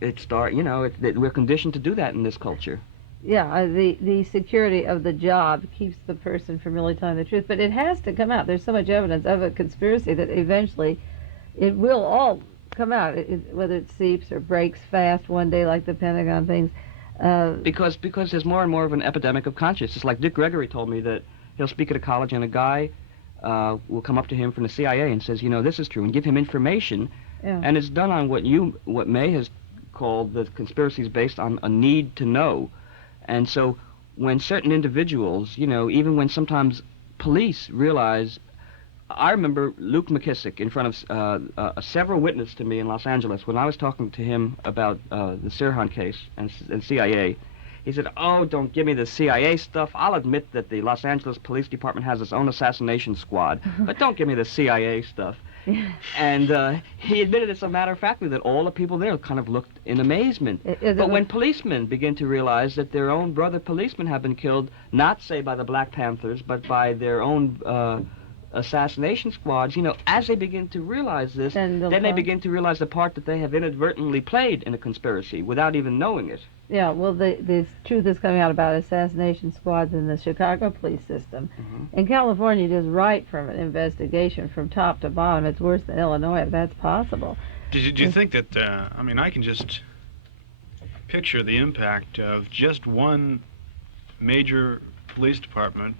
we're conditioned to do that in this culture. Yeah, the security of the job keeps the person from really telling the truth, but it has to come out. There's so much evidence of a conspiracy that eventually it will all come out, whether it seeps or breaks fast one day like the Pentagon things. Because there's more and more of an epidemic of conscience. It's like Dick Gregory told me that he'll speak at a college and a guy will come up to him from the CIA and says, this is true, and give him information. Yeah. And it's done on what Mae has called the conspiracies based on a need to know. And so when certain individuals, even when sometimes police realize, I remember Luke McKissick in front of several witnesses to me in Los Angeles when I was talking to him about the Sirhan case and CIA. He said, "Oh, don't give me the CIA stuff. I'll admit that the Los Angeles Police Department has its own assassination squad, but don't give me the CIA stuff." And he admitted, as a matter of fact, that all the people there kind of looked in amazement. But when policemen begin to realize that their own brother policemen have been killed, not, say, by the Black Panthers, but by their own assassination squads, as they begin to realize this, then they begin to realize the part that they have inadvertently played in a conspiracy without even knowing it. Yeah, well, the truth is coming out about assassination squads in the Chicago police system. Mm-hmm. In California, just right from an investigation from top to bottom, it's worse than Illinois, if that's possible. Do you think that, I can just picture the impact of just one major police department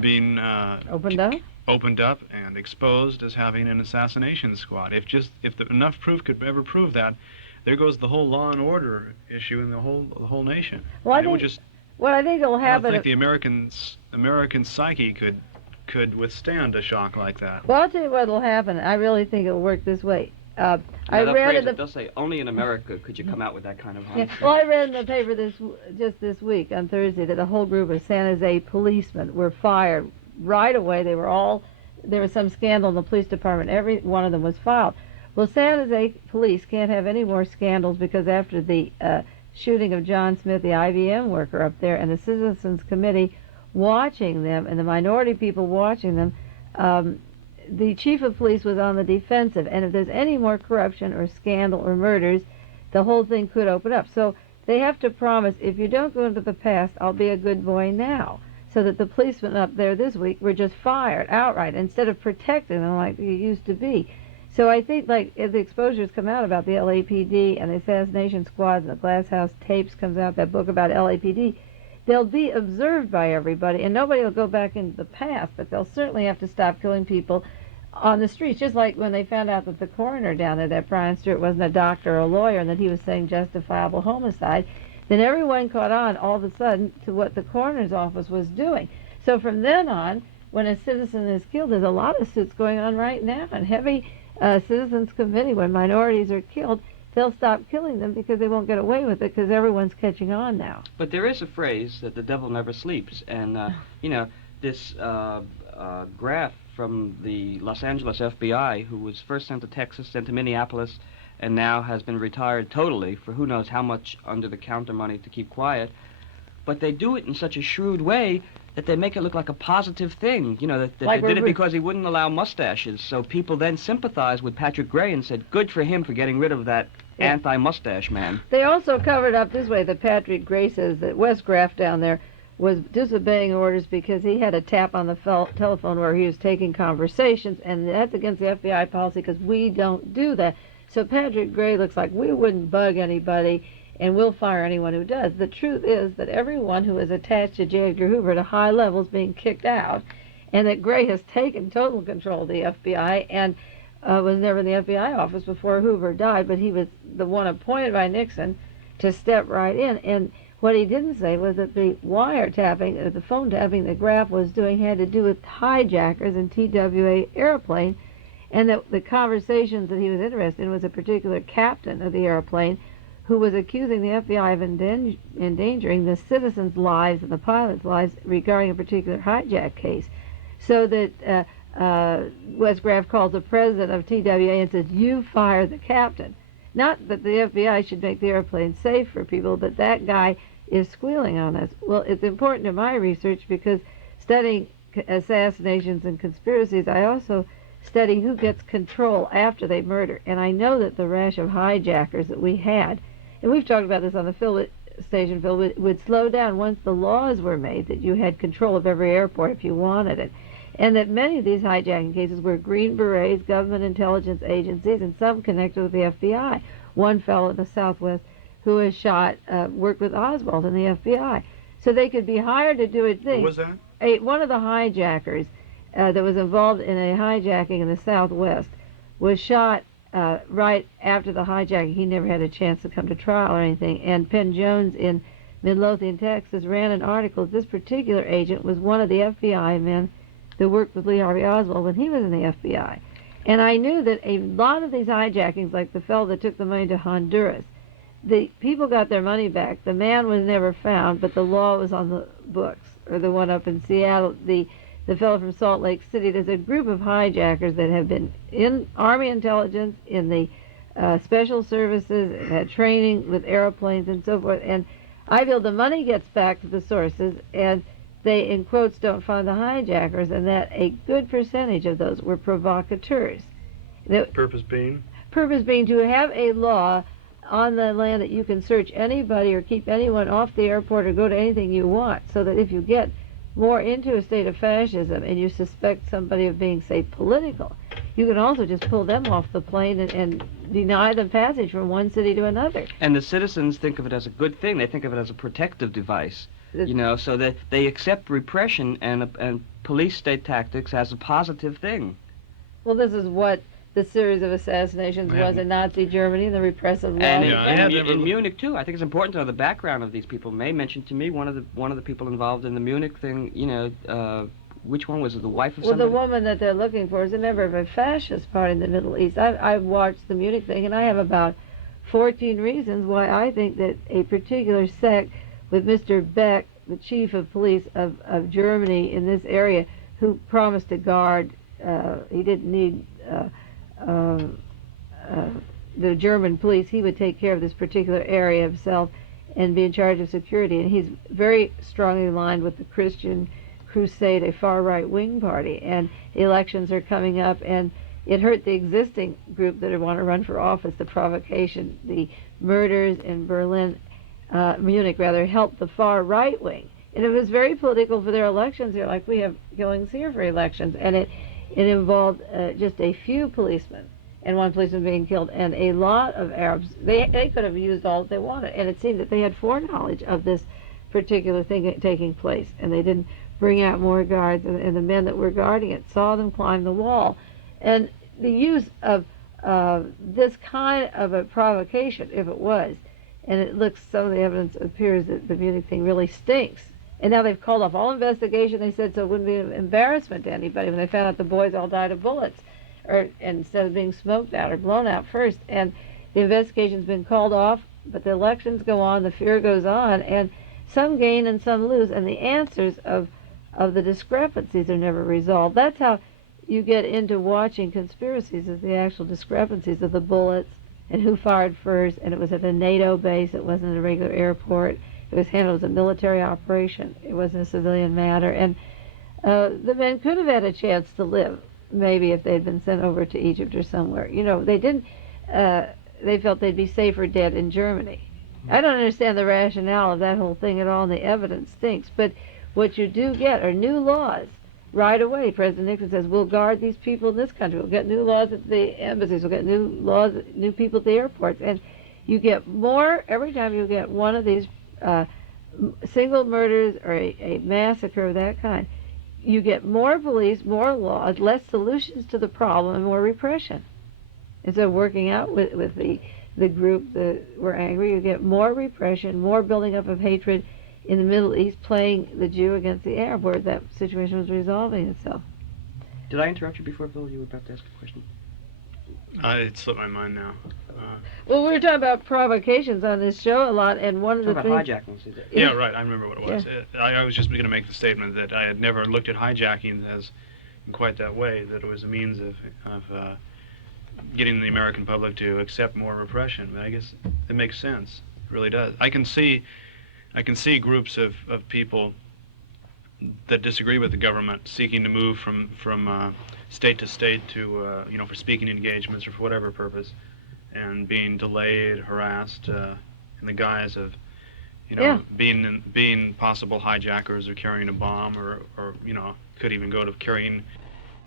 being opened up and exposed as having an assassination squad. If enough proof could ever prove that, there goes the whole law and order issue in the whole nation. Well, I think will happen. I don't think the American psyche could withstand a shock like that. Well, I'll tell you what'll happen. I really think it'll work this way. I read they'll say only in America could you come out with that kind of yeah. Well, I read in the paper just this week on Thursday that a whole group of San Jose policemen were fired right away. There was some scandal in the police department. Every one of them was filed. Well, San Jose police can't have any more scandals because after the shooting of John Smith, the IBM worker up there, and the Citizens Committee watching them, and the minority people watching them, the chief of police was on the defensive, and if there's any more corruption or scandal or murders, the whole thing could open up. So they have to promise, if you don't go into the past, I'll be a good boy now. So that the policemen up there this week were just fired outright instead of protecting them like they used to be. So I think, as the exposures come out about the LAPD and the assassination squads and the Glass House tapes comes out, that book about LAPD, they'll be observed by everybody, and nobody will go back into the past, but they'll certainly have to stop killing people on the streets, just like when they found out that the coroner down there, that Brian Stewart, wasn't a doctor or a lawyer, and that he was saying justifiable homicide, then everyone caught on all of a sudden to what the coroner's office was doing. So from then on, when a citizen is killed, there's a lot of suits going on right now, and heavy Citizens Committee, when minorities are killed, they'll stop killing them because they won't get away with it because everyone's catching on now. But there is a phrase that the devil never sleeps, and this graph from the Los Angeles FBI, who was first sent to Texas, sent to Minneapolis, and now has been retired totally for who knows how much under-the-counter money to keep quiet. But they do it in such a shrewd way that they make it look like a positive thing, that they did it because he wouldn't allow mustaches. So people then sympathized with Patrick Gray and said, good for him for getting rid of that anti-mustache man. They also covered up this way that Patrick Gray says that Wes Graff down there was disobeying orders because he had a tap on the telephone where he was taking conversations, and that's against the FBI policy because we don't do that. So Patrick Gray looks like we wouldn't bug anybody, and we'll fire anyone who does. The truth is that everyone who is attached to J. Edgar Hoover at a high level is being kicked out, and that Gray has taken total control of the FBI and was never in the FBI office before Hoover died, but he was the one appointed by Nixon to step right in. And what he didn't say was that the wiretapping, the phone tapping that Graff was doing had to do with hijackers and TWA airplane, and that the conversations that he was interested in was a particular captain of the airplane who was accusing the FBI of endangering the citizens' lives and the pilots' lives regarding a particular hijack case. So that Wes Graff calls the president of TWA and says, you fire the captain. Not that the FBI should make the airplane safe for people, but that guy is squealing on us. Well, it's important in my research because studying assassinations and conspiracies, I also study who gets control after they murder. And I know that the rash of hijackers that we had, and we've talked about this on the station, Phil, would slow down once the laws were made that you had control of every airport if you wanted it. And that many of these hijacking cases were Green Berets, government intelligence agencies, and some connected with the FBI. One fellow in the Southwest who was shot worked with Oswald in the FBI. So they could be hired to do a thing. Who was that? One of the hijackers that was involved in a hijacking in the Southwest was shot right after the hijacking. He never had a chance to come to trial or anything. And Penn Jones in Midlothian, Texas, ran an article. This particular agent was one of the FBI men that worked with Lee Harvey Oswald when he was in the FBI. And I knew that a lot of these hijackings, like the fellow that took the money to Honduras, the people got their money back. The man was never found, but the law was on the books. Or the one up in Seattle, the fellow from Salt Lake City. There's a group of hijackers that have been in Army intelligence, in the special services, had training with airplanes and so forth. And I feel the money gets back to the sources, and they, in quotes, don't find the hijackers, and that a good percentage of those were provocateurs. Purpose being? Purpose being to have a law on the land that you can search anybody or keep anyone off the airport or go to anything you want, so that if you get more into a state of fascism and you suspect somebody of being, say, political, you can also just pull them off the plane and deny them passage from one city to another. And the citizens think of it as a good thing. They think of it as a protective device. So that they accept repression and police state tactics as a positive thing. Well, this is what the series of assassinations was in Nazi Germany and the repressive laws. And in Munich too. I think it's important to know the background of these people. Mae mentioned to me one of the people involved in the Munich thing. Which one was it? The wife of somebody? Well, the woman that they're looking for is a member of a fascist party in the Middle East. I've watched the Munich thing, and I have about 14 reasons why I think that a particular sect with Mr. Beck, the chief of police of Germany in this area, who promised to guard, he didn't need the German police, he would take care of this particular area himself and be in charge of security. And he's very strongly aligned with the Christian Crusade, a far right-wing party. And the elections are coming up, and it hurt the existing group that want to run for office, the provocation, the murders in Munich rather, helped the far right wing. And it was very political for their elections here, like we have killings here for elections. And it involved just a few policemen and one policeman being killed, and a lot of Arabs. They could have used all that they wanted, and it seemed that they had foreknowledge of this particular thing taking place, and they didn't bring out more guards, and the men that were guarding it saw them climb the wall. And the use of this kind of a provocation, if it was, and it looks, some of the evidence appears that the Munich thing really stinks. And now they've called off all investigation, they said, so it wouldn't be an embarrassment to anybody when they found out the boys all died of bullets, or instead of being smoked out or blown out first. And the investigation's been called off, but the elections go on, the fear goes on, and some gain and some lose, and the answers of the discrepancies are never resolved. That's how you get into watching conspiracies, is the actual discrepancies of the bullets and who fired first. And it was at a NATO base, it wasn't at a regular airport. It was handled as a military operation. It wasn't a civilian matter. And the men could have had a chance to live, maybe if they'd been sent over to Egypt or somewhere. They didn't, they felt they'd be safer dead in Germany. I don't understand the rationale of that whole thing at all, and the evidence stinks. But what you do get are new laws. Right away, President Nixon says, we'll guard these people in this country. We'll get new laws at the embassies. We'll get new laws, new people at the airports. And you get more, every time you get one of these single murders or a massacre of that kind, you get more police, more laws, less solutions to the problem, and more repression. And so working out with the group that were angry, you get more repression, more building up of hatred in the Middle East, playing the Jew against the Arab, where that situation was resolving itself. Did I interrupt you before, Bill? You were about to ask a question. It slipped my mind now. Well, we were talking about provocations on this show a lot, and one of the things... about hijackings, is it? Yeah, right. I remember what it was. Yeah. I was just going to make the statement that I had never looked at hijacking as in quite that way, that it was a means of getting the American public to accept more repression. But I guess it makes sense. It really does. I can see I can see groups of people that disagree with the government seeking to move from state to state to for speaking engagements or for whatever purpose, and being delayed, harassed in the guise of being possible hijackers or carrying a bomb or could even go to carrying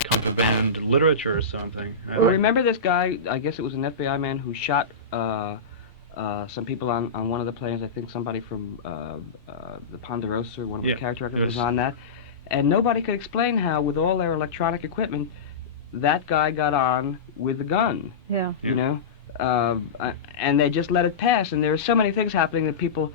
contraband literature or something. Well, remember this guy? I guess it was an FBI man who shot some people on one of the planes. I think somebody from the Ponderosa, one of the character actors, was on that. And nobody could explain how, with all their electronic equipment, that guy got on with the gun. Yeah. You know? And they just let it pass. And there are so many things happening that people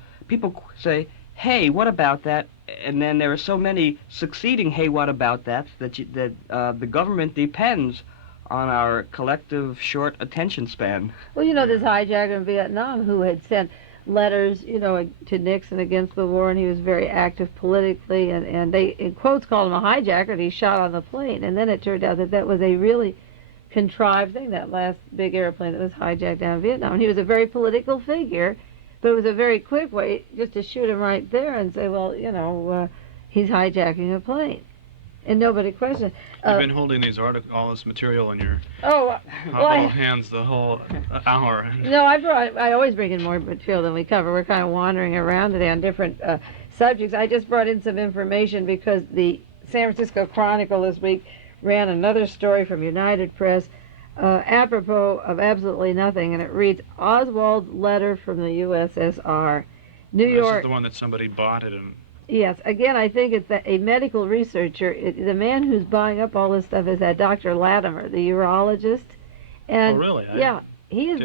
say, hey, what about that? And then there are so many succeeding hey, what about that the government depends on our collective short attention span. Well, this hijacker in Vietnam who had sent letters, to Nixon against the war, and he was very active politically, and they, in quotes, called him a hijacker, and he shot on the plane. And then it turned out that was a really contrived thing, that last big airplane that was hijacked down in Vietnam. And he was a very political figure, but it was a very quick way just to shoot him right there and say, well, he's hijacking a plane. And nobody questioned. You've been holding all this material in your hands the whole hour. No, I always bring in more material than we cover. We're kind of wandering around today on different subjects. I just brought in some information because the San Francisco Chronicle this week ran another story from United Press apropos of absolutely nothing, and it reads, Oswald's letter from the USSR. New York. This is the one that somebody bought it and... Yes, again, I think it's a medical researcher. The man who's buying up all this stuff is that Dr. Latimer, the urologist. And, oh, really? He is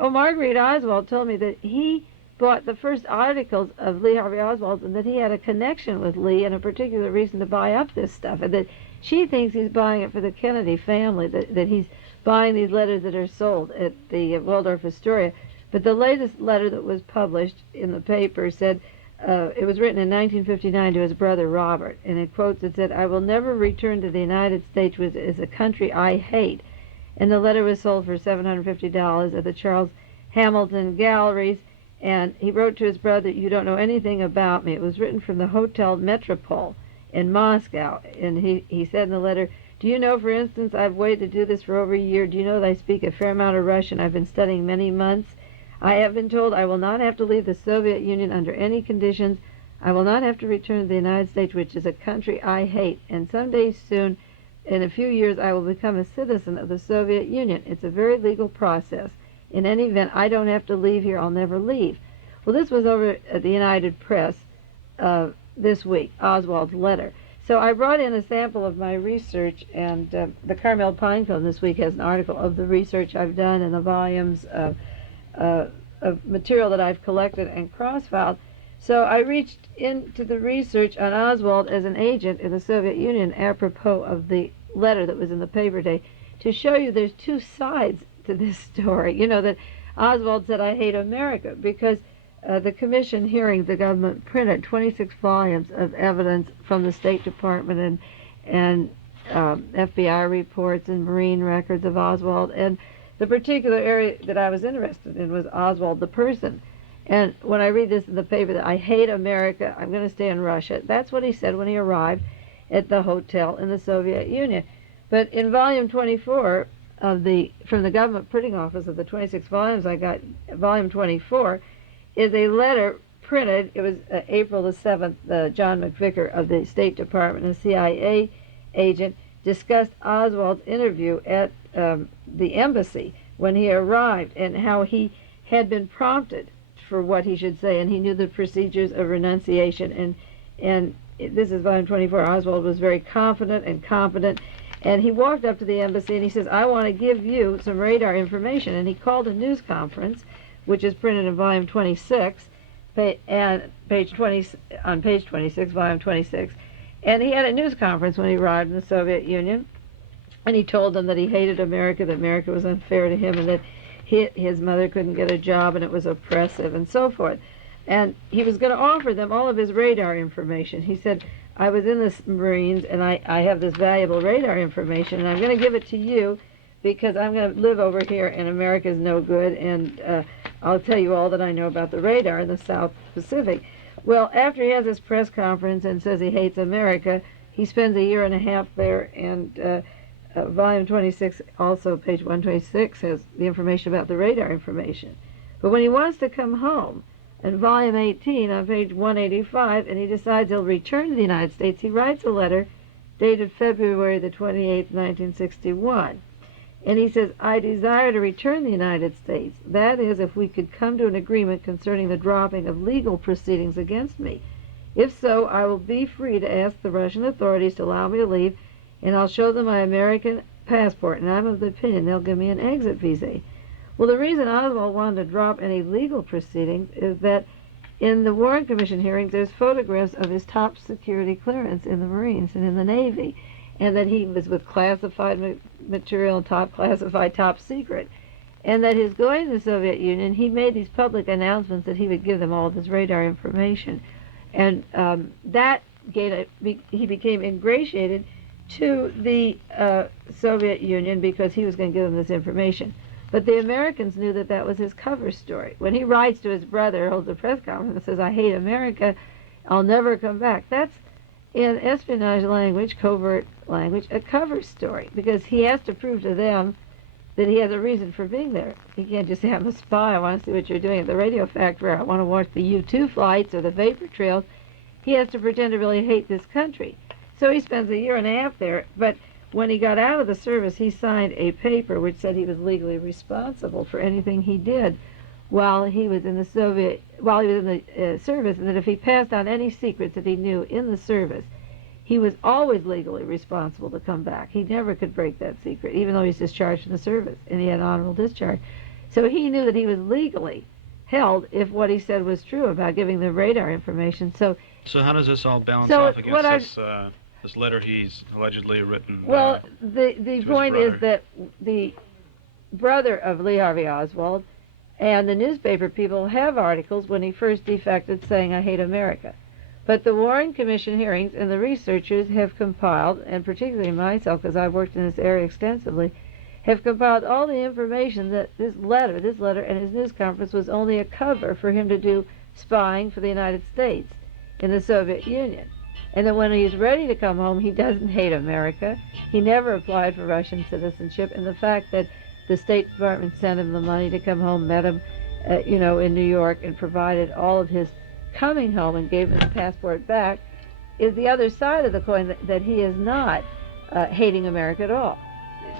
Marguerite Oswald told me that he bought the first articles of Lee Harvey Oswald and that he had a connection with Lee and a particular reason to buy up this stuff, and that she thinks he's buying it for the Kennedy family, that he's buying these letters that are sold at the Waldorf Astoria. But the latest letter that was published in the paper said, it was written in 1959 to his brother Robert, and in quotes it said, I will never return to the United States, which is a country I hate. And the letter was sold for $750 at the Charles Hamilton Galleries, and he wrote to his brother, you don't know anything about me. It was written from the Hotel Metropole in Moscow, and he said in the letter, do you know, for instance, I've waited to do this for over a year. Do you know that I speak a fair amount of Russian? I've been studying many months. I have been told I will not have to leave the Soviet Union under any conditions. I will not have to return to the United States, which is a country I hate. And someday soon, in a few years, I will become a citizen of the Soviet Union. It's a very legal process. In any event, I don't have to leave here. I'll never leave. Well, this was over at the United Press this week, Oswald's letter. So I brought in a sample of my research, and the Carmel Pinecone this week has an article of the research I've done and the volumes of material that I've collected and cross-filed. So I reached into the research on Oswald as an agent in the Soviet Union apropos of the letter that was in the paper today to show you there's two sides to this story. That Oswald said, I hate America, because the commission hearing the government printed 26 volumes of evidence from the State Department and FBI reports and Marine records of Oswald, and the particular area that I was interested in was Oswald the person. And when I read this in the paper that I hate America, I'm going to stay in Russia, that's what he said when he arrived at the hotel in the Soviet Union. But in volume 24 from the government printing office of the 26 volumes I got, volume 24 is a letter printed. It was April the 7th, John McVicker of the State Department, a CIA agent, discussed Oswald's interview at the embassy when he arrived and how he had been prompted for what he should say, and he knew the procedures of renunciation. And this is volume 24. Oswald was very confident and competent, and he walked up to the embassy and he says, I want to give you some radar information. And he called a news conference, which is printed in volume 26, and page 26, volume 26. And he had a news conference when he arrived in the Soviet Union, and he told them that he hated America, that America was unfair to him, and that his mother couldn't get a job and it was oppressive and so forth. And he was going to offer them all of his radar information. He said, I was in the Marines and I have this valuable radar information, and I'm going to give it to you because I'm going to live over here and America's no good, and I'll tell you all that I know about the radar in the South Pacific. Well, after he has his press conference and says he hates America, he spends a year and a half there, and volume 26, also page 126, has the information about the radar information. But when he wants to come home, in volume 18 on page 185, and he decides he'll return to the United States, he writes a letter dated February the 28th, 1961. And he says, I desire to return to the United States. That is, if we could come to an agreement concerning the dropping of legal proceedings against me. If so, I will be free to ask the Russian authorities to allow me to leave, and I'll show them my American passport, and I'm of the opinion they'll give me an exit visa. Well, the reason Oswald wanted to drop any legal proceedings is that in the Warren Commission hearings, there's photographs of his top security clearance in the Marines and in the Navy, and that he was with classified material, top classified, top secret, and that his going to the Soviet Union, he made these public announcements that he would give them all of his radar information, and he became ingratiated to the Soviet Union because he was going to give them this information. But the Americans knew that that was his cover story. When he writes to his brother, holds a press conference and says, I hate America, I'll never come back, that's, in espionage language, covert language, a cover story, because he has to prove to them that he has a reason for being there. He can't just say, I'm a spy, I want to see what you're doing at the radio factory, or I want to watch the U-2 flights or the vapor trails. He has to pretend to really hate this country. So he spends a year and a half there, but when he got out of the service, he signed a paper which said he was legally responsible for anything he did while he was in the service, and that if he passed on any secrets that he knew in the service, he was always legally responsible to come back. He never could break that secret, even though he was discharged from the service, and he had an honorable discharge. So he knew that he was legally held if what he said was true about giving the radar information. So how does this all balance So off what against this letter he's allegedly written? Well, the his point brother. is that the brother of Lee Harvey Oswald and the newspaper people have articles when he first defected saying, I hate America. But the Warren Commission hearings and the researchers have compiled, and particularly myself, because I've worked in this area extensively, have compiled all the information that this letter and his news conference was only a cover for him to do spying for the United States in the Soviet Union. And that when he's ready to come home, he doesn't hate America. He never applied for Russian citizenship. And the fact that the State Department sent him the money to come home, met him, in New York, and provided all of his coming home and gave him his passport back, is the other side of the coin, that he is not hating America at all.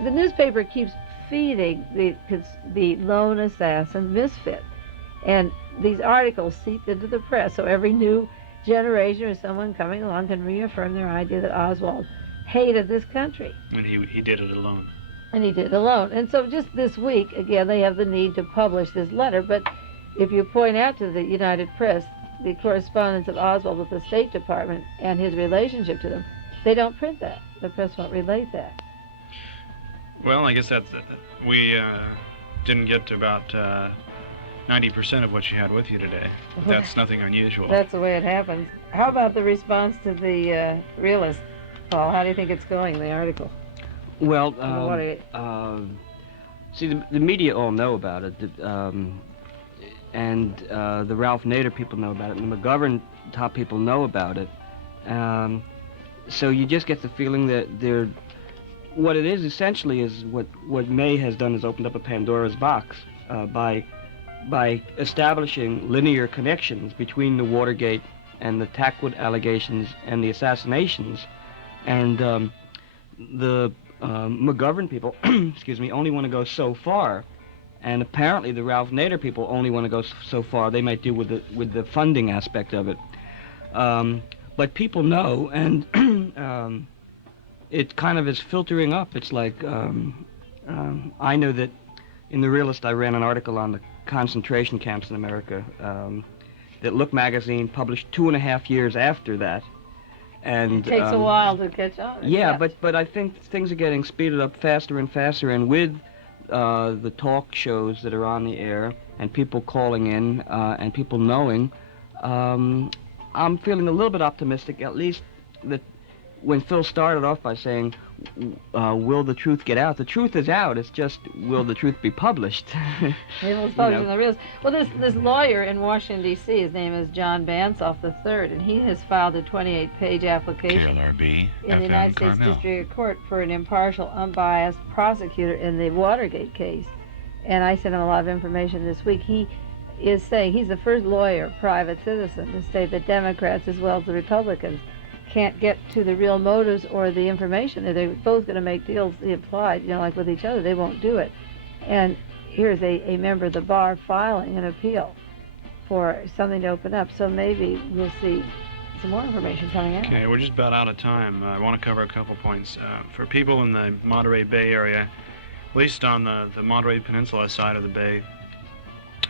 The newspaper keeps feeding the lone assassin misfit. And these articles seep into the press, so every new generation or someone coming along can reaffirm their idea that Oswald hated this country. And he did it alone. And he did it alone. And so just this week, again, they have the need to publish this letter. But if you point out to the United Press the correspondence of Oswald with the State Department and his relationship to them, they don't print that. The press won't relate that. Well, I guess we didn't get to about 90% of what you had with you today. That's nothing unusual. That's the way it happens. How about the response to the Realist, Paul? How do you think it's going, the article? Well, See, the media all know about it, and the Ralph Nader people know about it, and the McGovern top people know about it. So you just get the feeling that what it is essentially is what May has done is opened up a Pandora's box by establishing linear connections between the Watergate and the Tackwood allegations and the assassinations, and the McGovern people, excuse me, only want to go so far, and apparently the Ralph Nader people only want to go so far. They might deal with the funding aspect of it, but people know, and it kind of is filtering up. It's like I know that in the Realist I ran an article on the concentration camps in America that Look magazine published 2.5 years after that. And it takes a while to catch on. Yeah, but I think things are getting speeded up faster and faster, and with the talk shows that are on the air and people calling in and people knowing, I'm feeling a little bit optimistic, at least that when Phil started off by saying, will the truth get out? The truth is out. It's just, will the truth be published? It was published in the Realist. Well, this lawyer in Washington, D.C., his name is John Bansoff III, and he has filed a 28-page application KLRB, in the United States Carmel. District Court for an impartial, unbiased prosecutor in the Watergate case. And I sent him a lot of information this week. He is saying he's the first lawyer, private citizen, to say that Democrats as well as the Republicans can't get to the real motives or the information. They're both going to make deals implied, like with each other. They won't do it. And here's a member of the bar filing an appeal for something to open up. So maybe we'll see some more information coming out. Okay, we're just about out of time. I want to cover a couple points. For people in the Monterey Bay area, at least on the Monterey Peninsula side of the bay,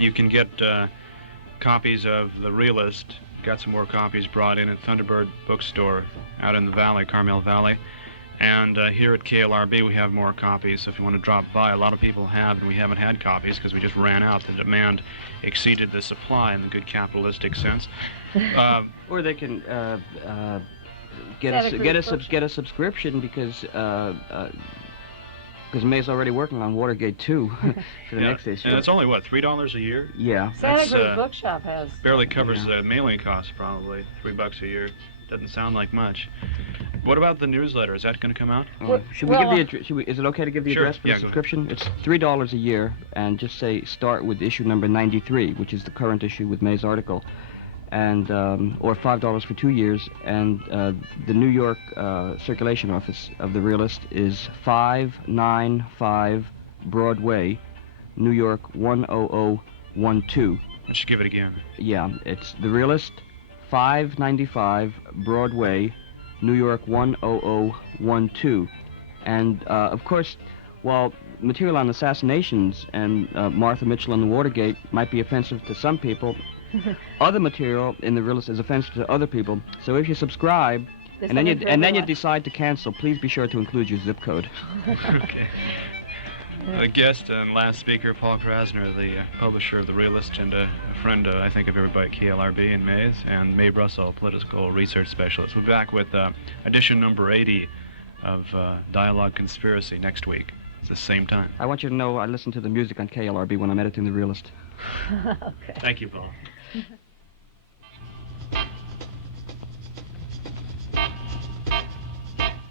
you can get copies of The Realist. Got some more copies brought in at Thunderbird Bookstore out in the valley, Carmel Valley. And here at KLRB we have more copies, so if you want to drop by. A lot of people have, and we haven't had copies because we just ran out. The demand exceeded the supply in the good capitalistic sense. Or they can get a subscription because Mae's already working on Watergate 2 for the next issue. And it's only, what, $3 a year? Yeah. Santa Cruz Bookshop has. Barely covers the mailing costs, probably. $3 a year. Doesn't sound like much. What about the newsletter? Is that going to come out? Should we give the address? Is it okay to give the address for the subscription? It's $3 a year, and just say start with issue number 93, which is the current issue with Mae's article, and or $5 for 2 years. And the New York circulation office of the Realist is 595 Broadway, New York 10012. Let's just give it again. Yeah, it's the Realist, 595 Broadway, New York 10012. And of course, while material on assassinations and Martha Mitchell and the Watergate might be offensive to some people, other material in the Realist is offensive to other people. So if you subscribe and then you decide to cancel, please be sure to include your zip code. Okay. The guest and last speaker, Paul Krasner, the publisher of The Realist and a friend, I think, of everybody at KLRB and Mae's, and Mae Brussell, political research specialist. We'll be back with edition number 80 of Dialogue Conspiracy next week. It's the same time. I want you to know I listen to the music on KLRB when I'm editing The Realist. Okay. Thank you, Paul.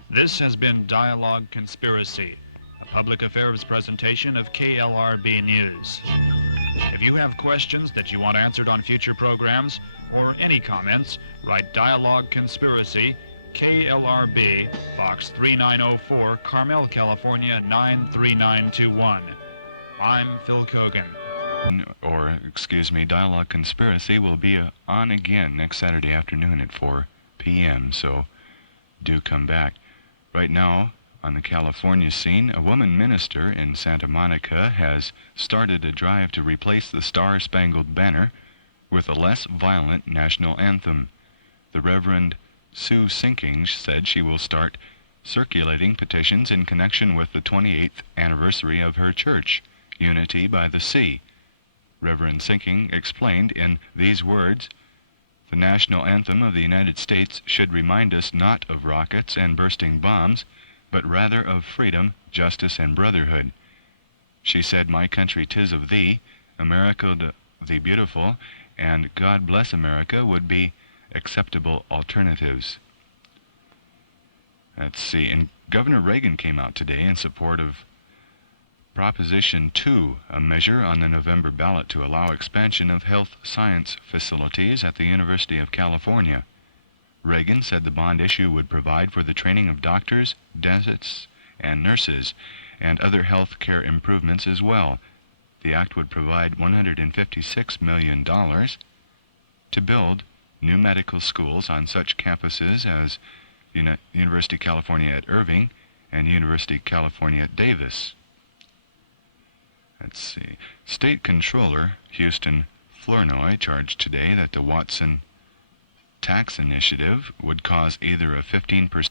This has been Dialogue Conspiracy, a public affairs presentation of KLRB News. If you have questions that you want answered on future programs, or any comments, write Dialogue Conspiracy, KLRB, Box 3904, Carmel, California, 93921. I'm Phil Kogan. Or, excuse me, Dialogue Conspiracy will be on again next Saturday afternoon at 4 p.m., so do come back. Right now, on the California scene, a woman minister in Santa Monica has started a drive to replace the Star-Spangled Banner with a less violent national anthem. The Reverend Sue Sinkings said she will start circulating petitions in connection with the 28th anniversary of her church, Unity by the Sea. Reverend Sinking explained in these words, "The national anthem of the United States should remind us not of rockets and bursting bombs, but rather of freedom, justice, and brotherhood." She said, "My country 'tis of thee, America the beautiful, and God bless America would be acceptable alternatives." Let's see, and Governor Reagan came out today in support of Proposition 2, a measure on the November ballot to allow expansion of health science facilities at the University of California. Reagan said the bond issue would provide for the training of doctors, dentists, and nurses, and other health care improvements as well. The act would provide $156 million to build new medical schools on such campuses as University of California at Irving and University of California at Davis. Let's see. State Controller Houston Flournoy charged today that the Watson tax initiative would cause either a 15%